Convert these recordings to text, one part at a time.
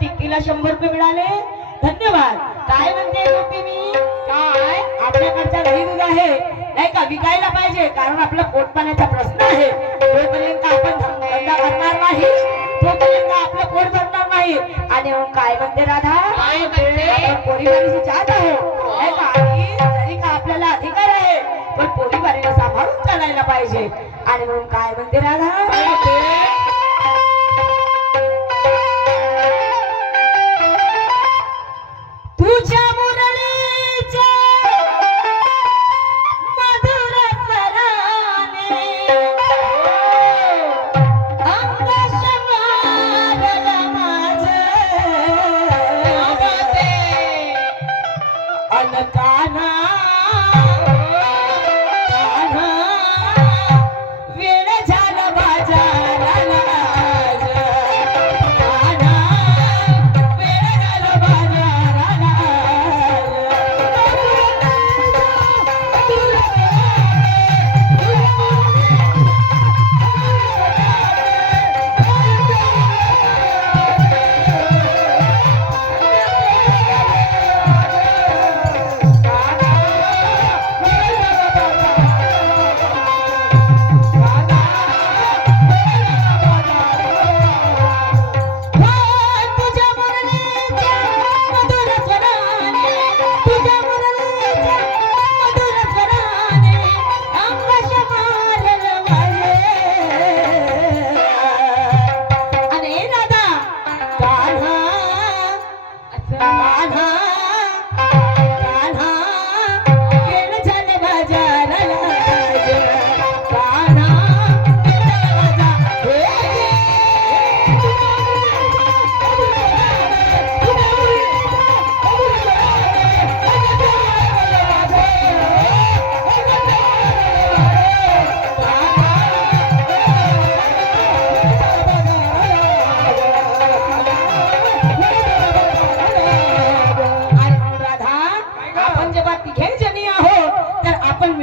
तिकीला शंभर रुपये मिळाले. धन्यवाद. काय म्हणते मी? काय? आपल्याकडच्या दही दूध आहे. नाही का? विकायला पाहिजे. कारण आपला पोट पाण्याचा प्रश्न आहे. तोपर्यंत आपण धंदा करणार नाही. तोपर्यंत आपलं पोट भरणार नाही. आणि मग काय म्हणते राधा? आपण पोरीवारीची जात आहो नाही का? आणि जरी का आपल्याला अधिकार आहे पण पोरीवारीला सांभाळून चालायला पाहिजे. आणि म्हणून काय म्हणते राधा? Allah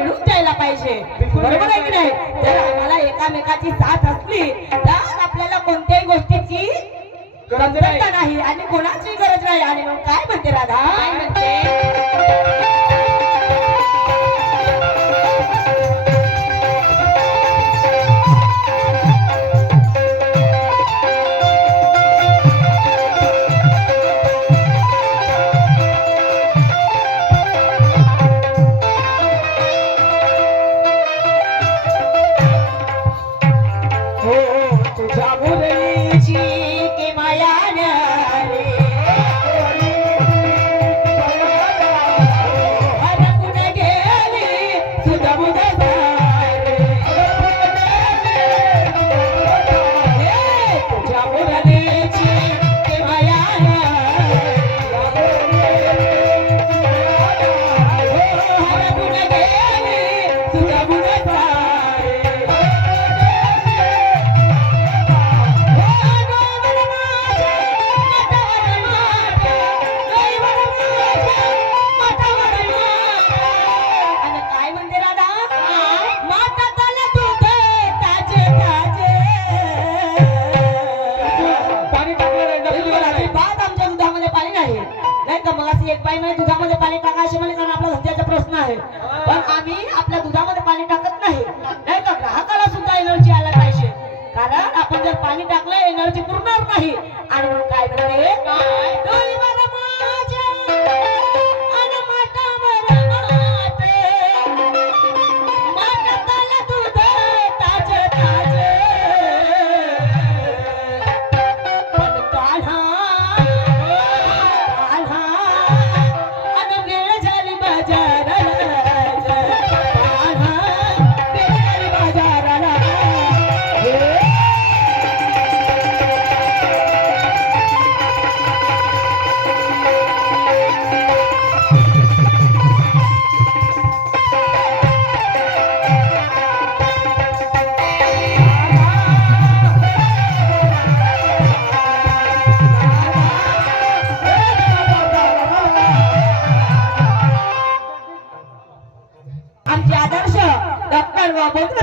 मिळून जायला पाहिजे. बरोबर आहे की नाही? जर आम्हाला एकामेकाची साथ असली तर आपल्याला कोणत्याही गोष्टीची कमतरता नाही. आणि कोणाची गरज नाही. आणि मग काय म्हणते राधा? রে पाणी टाकत नाही. नाही का ग्राहकाला सुद्धा एनर्जी आला पाहिजे. कारण आपण जर पाणी टाकलं एनर्जी पुरणार नाही. a boca